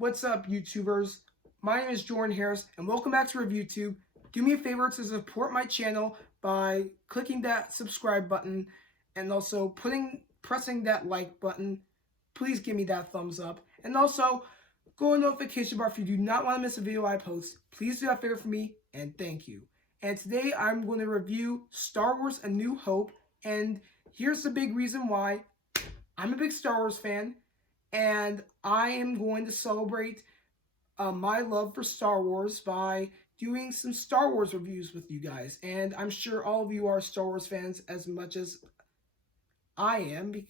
What's up, YouTubers? My name is Jordan Harris, and welcome back to ReviewTube. Do me a favor to support my channel by clicking that subscribe button and also pressing that like button. Please give me that thumbs up. And also, go on the notification bar if you do not want to miss a video I post. Please do that favor for me, and thank you. And today I'm going to review Star Wars A New Hope, and here's the big reason why. I'm a big Star Wars fan, and I am going to celebrate my love for Star Wars by doing some Star Wars reviews with you guys. And I'm sure all of you are Star Wars fans as much as I am,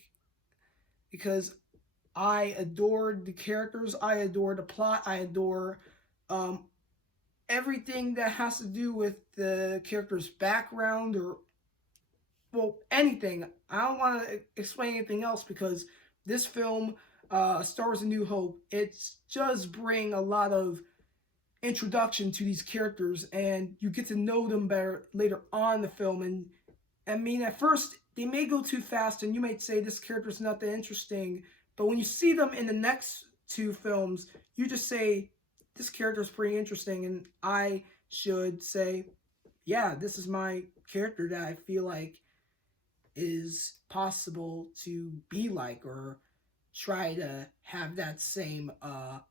because I adore the characters, I adore the plot, I adore everything that has to do with the character's background, or, well, anything. I don't want to explain anything else because this film, Star Wars A New Hope, it does bring a lot of introduction to these characters, and you get to know them better later on in the film. And I mean, at first, they may go too fast, and you might say this character's not that interesting, but when you see them in the next two films, you just say, this character's pretty interesting, and I should say, yeah, this is my character that I feel like is possible to be like, or try to have that same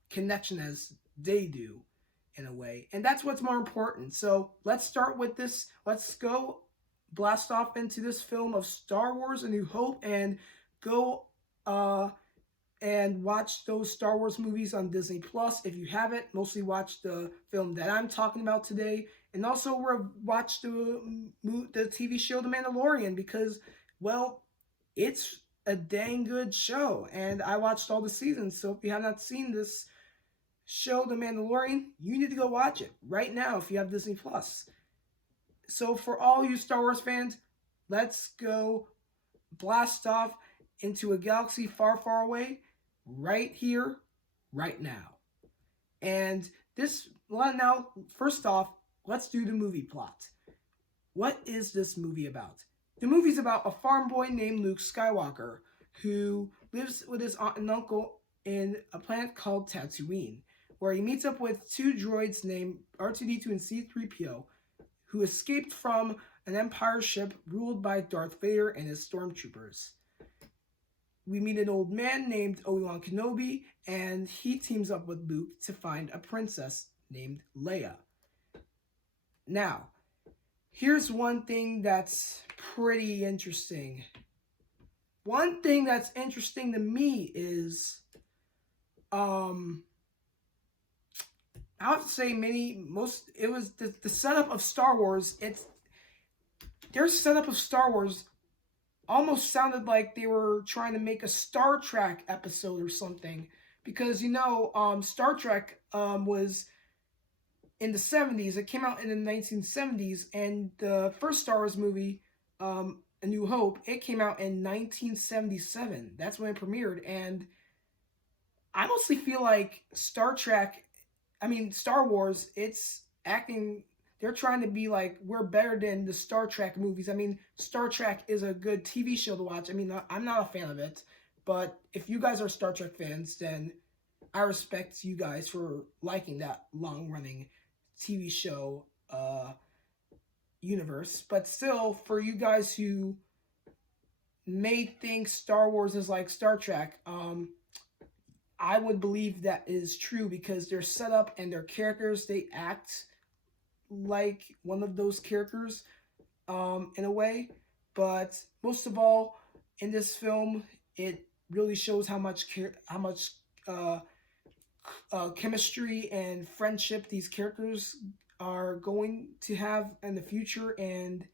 connection as they do in a way. And that's what's more important. So let's start with this. Let's go blast off into this film of Star Wars A New Hope and go and watch those Star Wars movies on Disney Plus. If you haven't, mostly watch the film that I'm talking about today. And also watch the TV show The Mandalorian, because, well, it's a dang good show, and I watched all the seasons. So if you have not seen this show, The Mandalorian, you need to go watch it right now if you have Disney Plus. So for all you Star Wars fans, let's go blast off into a galaxy far, far away, right here, right now. And now, first off, let's do the movie plot. What is this movie about? The movie's about a farm boy named Luke Skywalker who lives with his aunt and uncle in a planet called Tatooine, where he meets up with two droids named R2-D2 and C-3PO, who escaped from an Empire ship ruled by Darth Vader and his stormtroopers. We meet an old man named Obi-Wan Kenobi, and he teams up with Luke to find a princess named Leia. Now, here's one thing that's pretty interesting. One thing that's interesting to me is, I have to say it was the setup of Star Wars. Their setup of Star Wars almost sounded like they were trying to make a Star Trek episode or something. Because, Star Trek was in the 70s. It came out in the 1970s, and the first Star Wars movie, A New Hope, it came out in 1977. That's when it premiered, and I mostly feel like Star Wars, they're trying to be like, we're better than the Star Trek movies. I mean, Star Trek is a good TV show to watch. I mean, I'm not a fan of it, but if you guys are Star Trek fans, then I respect you guys for liking that long-running TV show universe. But still, for you guys who may think Star Wars is like Star Trek, I would believe that is true, because their setup and their characters, they act like one of those characters in a way. But most of all, in this film, it really shows how much chemistry and friendship these characters are going to have in the future. And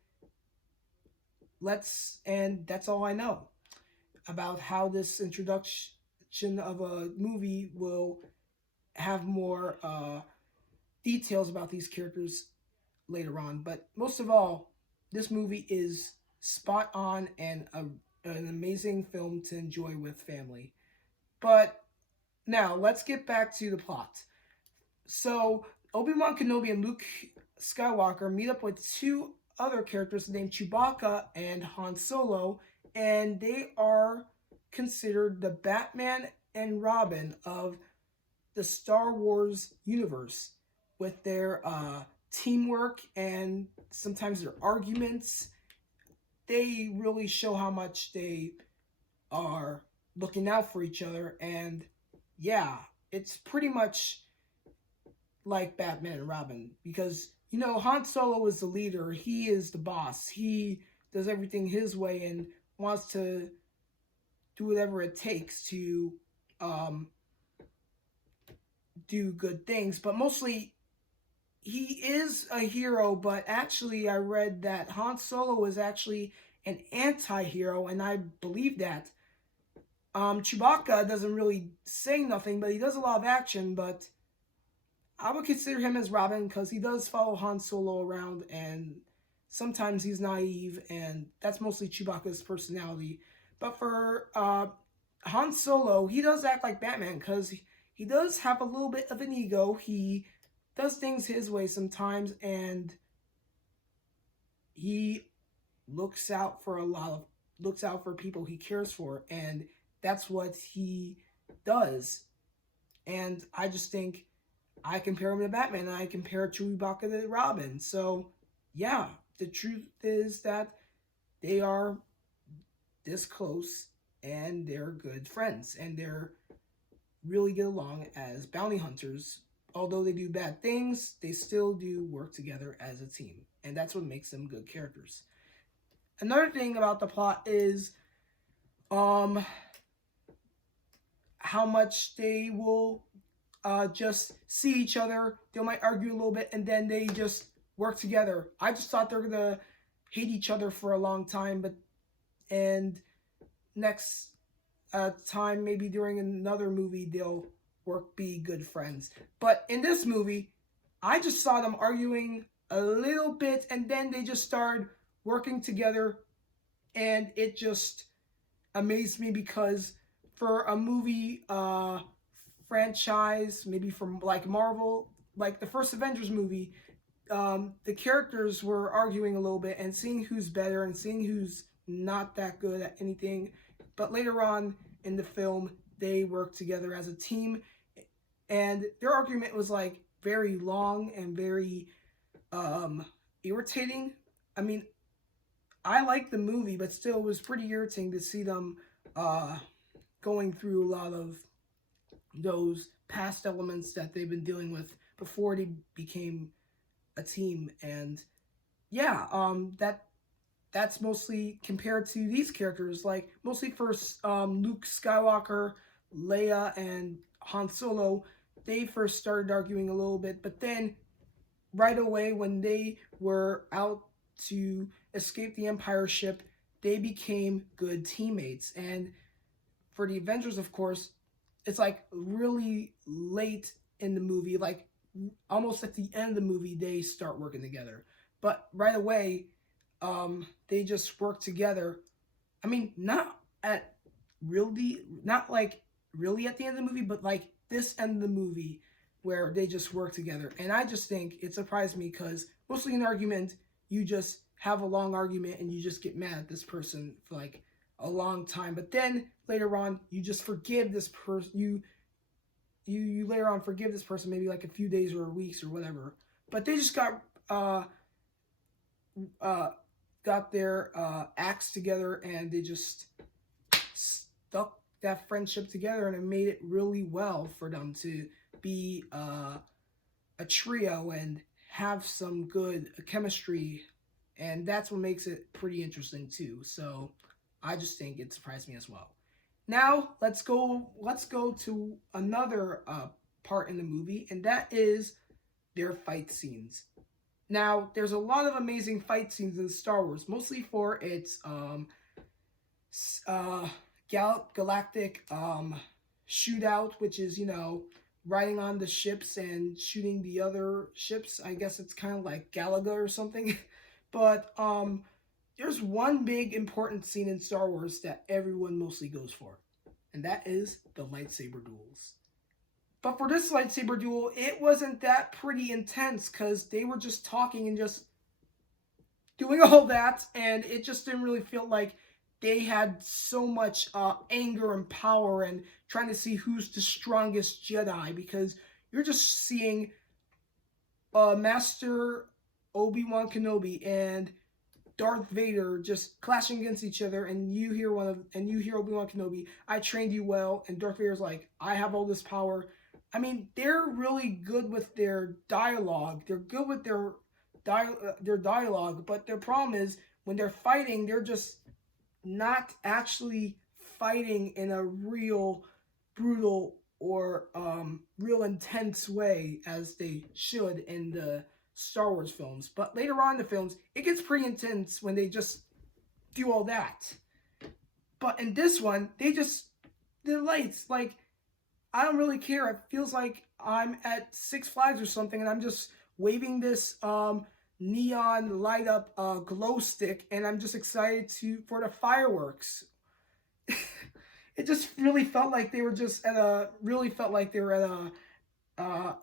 that's all I know about how this introduction of a movie will have more details about these characters later on. But most of all, this movie is spot on and an amazing film to enjoy with family. But now, let's get back to the plot. So, Obi-Wan Kenobi and Luke Skywalker meet up with two other characters named Chewbacca and Han Solo, and they are considered the Batman and Robin of the Star Wars universe with their teamwork and sometimes their arguments. They really show how much they are looking out for each other. And yeah, it's pretty much like Batman and Robin because, you know, Han Solo is the leader, he is the boss, he does everything his way and wants to do whatever it takes to do good things, but mostly he is a hero. But actually I read that Han Solo is actually an anti-hero, and I believe that. Chewbacca doesn't really say nothing, but he does a lot of action. But I would consider him as Robin because he does follow Han Solo around, and sometimes he's naive, and that's mostly Chewbacca's personality. But for Han Solo, he does act like Batman because he does have a little bit of an ego. He does things his way sometimes, and he looks out for people he cares for, and that's what he does. And I just think I compare him to Batman, and I compare Chewbacca to Robin. So yeah, the truth is that they are this close, and they're good friends, and they're really get along as bounty hunters. Although they do bad things, they still do work together as a team, and that's what makes them good characters. Another thing about the plot is how much they will just see each other. They might argue a little bit, and then they just work together. I just thought they're gonna hate each other for a long time, but next time, maybe during another movie, they'll be good friends. But in this movie, I just saw them arguing a little bit, and then they just started working together, and it just amazed me because for a movie franchise, maybe from like Marvel, like the first Avengers movie, the characters were arguing a little bit and seeing who's better and seeing who's not that good at anything. But later on in the film, they worked together as a team, and their argument was like very long and very irritating. I mean, I liked the movie, but still it was pretty irritating to see them going through a lot of those past elements that they've been dealing with before they became a team. And yeah, that's mostly compared to these characters, like mostly for Luke Skywalker, Leia, and Han Solo. They first started arguing a little bit, but then right away when they were out to escape the Empire ship, they became good teammates. And for the Avengers, of course, it's like really late in the movie, like almost at the end of the movie, they start working together. But right away, they just work together. I mean, not like really at the end of the movie, but like this end of the movie where they just work together. And I just think it surprised me because mostly in an argument, you just have a long argument and you just get mad at this person for like a long time. But then later on, you just forgive this person. You later on forgive this person maybe like a few days or weeks or whatever. But they just got their acts together, and they just stuck that friendship together, and it made it really well for them to be a trio and have some good chemistry, and that's what makes it pretty interesting too. So I just think it surprised me as well. Now let's go to another part in the movie, and that is their fight scenes. Now, there's a lot of amazing fight scenes in Star Wars, mostly for its galactic shootout, which is, you know, riding on the ships and shooting the other ships. I guess it's kind of like Galaga or something. But there's one big important scene in Star Wars that everyone mostly goes for, and that is the lightsaber duels. But for this lightsaber duel, it wasn't that pretty intense because they were just talking and just doing all that, and it just didn't really feel like they had so much anger and power and trying to see who's the strongest Jedi, because you're just seeing Master Obi-Wan Kenobi and Darth Vader just clashing against each other, and you hear Obi-Wan Kenobi, "I trained you well," and Darth Vader's like, "I have all this power." I mean, they're really good with their dialogue. They're good with their dialogue, but their problem is when they're fighting, they're just not actually fighting in a real brutal or real intense way as they should in the Star Wars films. But later on in the films, it gets pretty intense when they just do all that. But in this one, the lights, like, I don't really care. It feels like I'm at Six Flags or something, and I'm just waving this neon light up glow stick, and I'm just excited for the fireworks. It just really felt like they were just at a uh,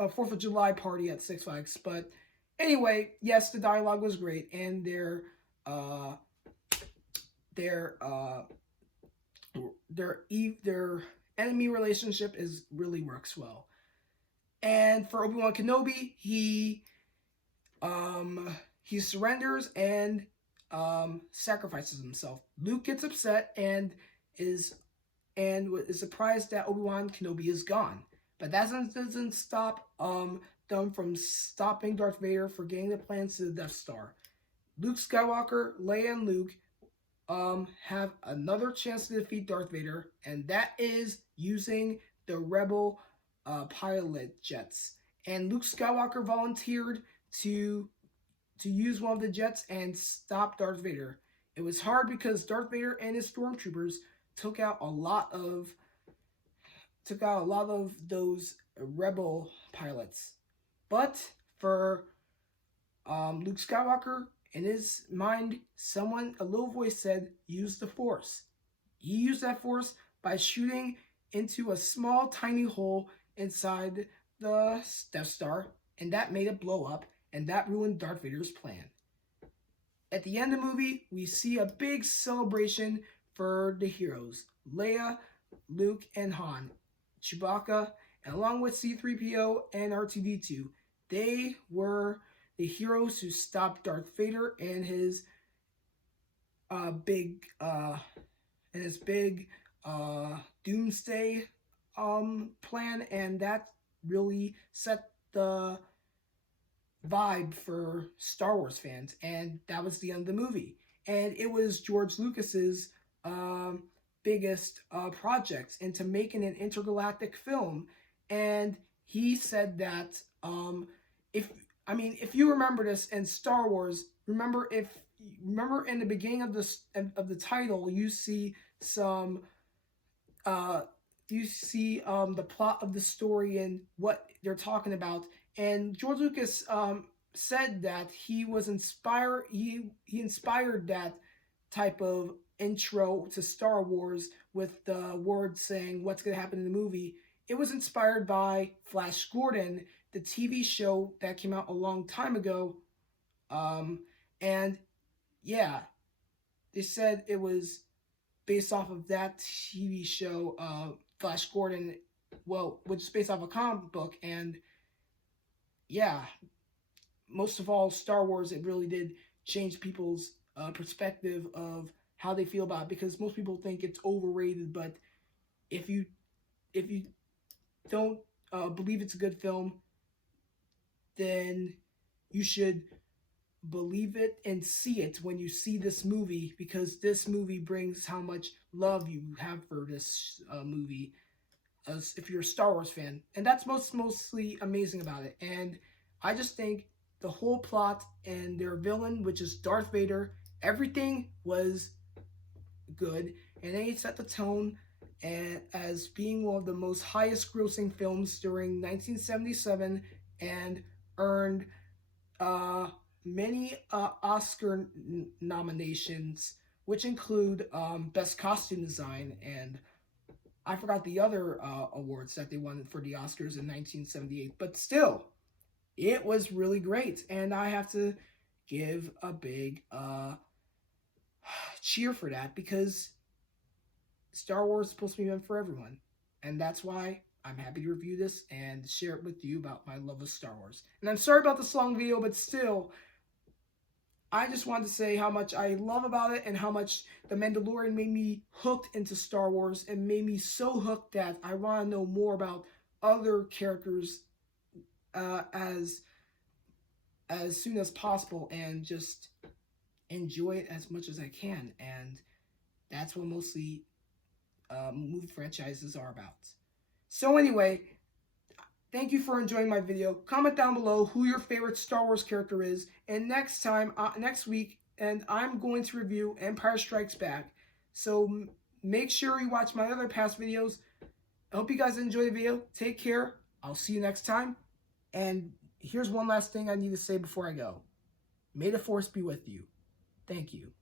a 4th of July party at Six Flags. But anyway, yes, the dialogue was great, and their enemy relationship really works well. And for Obi-Wan Kenobi, he surrenders and sacrifices himself. Luke gets upset and is surprised that Obi-Wan Kenobi is gone. But that doesn't stop them from stopping Darth Vader for getting the plans to the Death Star. Luke Skywalker, Leia, and Luke have another chance to defeat Darth Vader, and that is using the Rebel pilot jets. And Luke Skywalker volunteered to use one of the jets and stop Darth Vader. It was hard because Darth Vader and his stormtroopers took out a lot of those Rebel pilots. But for Luke Skywalker, in his mind, a little voice said, "Use the Force." He used that Force by shooting into a small, tiny hole inside the Death Star, and that made it blow up, and that ruined Darth Vader's plan. At the end of the movie, we see a big celebration for the heroes: Leia, Luke, and Han, Chewbacca, and along with C-3PO and R2-D2. They were the heroes who stopped Darth Vader and his big doomsday plan, and that really set the vibe for Star Wars fans. And that was the end of the movie. And it was George Lucas's biggest project into making an intergalactic film. And he said that if you remember this in Star Wars, remember in the beginning of the title, you see the plot of the story and what they're talking about. And George Lucas said that he was inspired. He inspired that type of intro to Star Wars with the words saying what's going to happen in the movie. It was inspired by Flash Gordon, the TV show that came out a long time ago. And yeah, they said it was based off of that TV show, Flash Gordon, which is based off a comic book. And yeah, most of all, Star Wars, it really did change people's perspective of how they feel about it, because most people think it's overrated. But if you don't believe it's a good film, then you should believe it and see it when you see this movie, because this movie brings how much love you have for this movie as if you're a Star Wars fan. And that's mostly amazing about it. And I just think the whole plot and their villain, which is Darth Vader, everything was good, and they set the tone and as being one of the most highest grossing films during 1977, and earned many Oscar nominations, which include Best Costume Design, and I forgot the other awards that they won for the Oscars in 1978. But still, it was really great, and I have to give a big cheer for that, because Star Wars is supposed to be meant for everyone. And that's why I'm happy to review this and share it with you about my love of Star Wars. And I'm sorry about this long video, but still, I just wanted to say how much I love about it and how much The Mandalorian made me hooked into Star Wars and made me so hooked that I want to know more about other characters as soon as possible and just enjoy it as much as I can. And that's what mostly movie franchises are about. So anyway, thank you for enjoying my video. Comment down below who your favorite Star Wars character is. And next week, and I'm going to review Empire Strikes Back. So make sure you watch my other past videos. I hope you guys enjoy the video. Take care. I'll see you next time. And here's one last thing I need to say before I go. May the Force be with you. Thank you.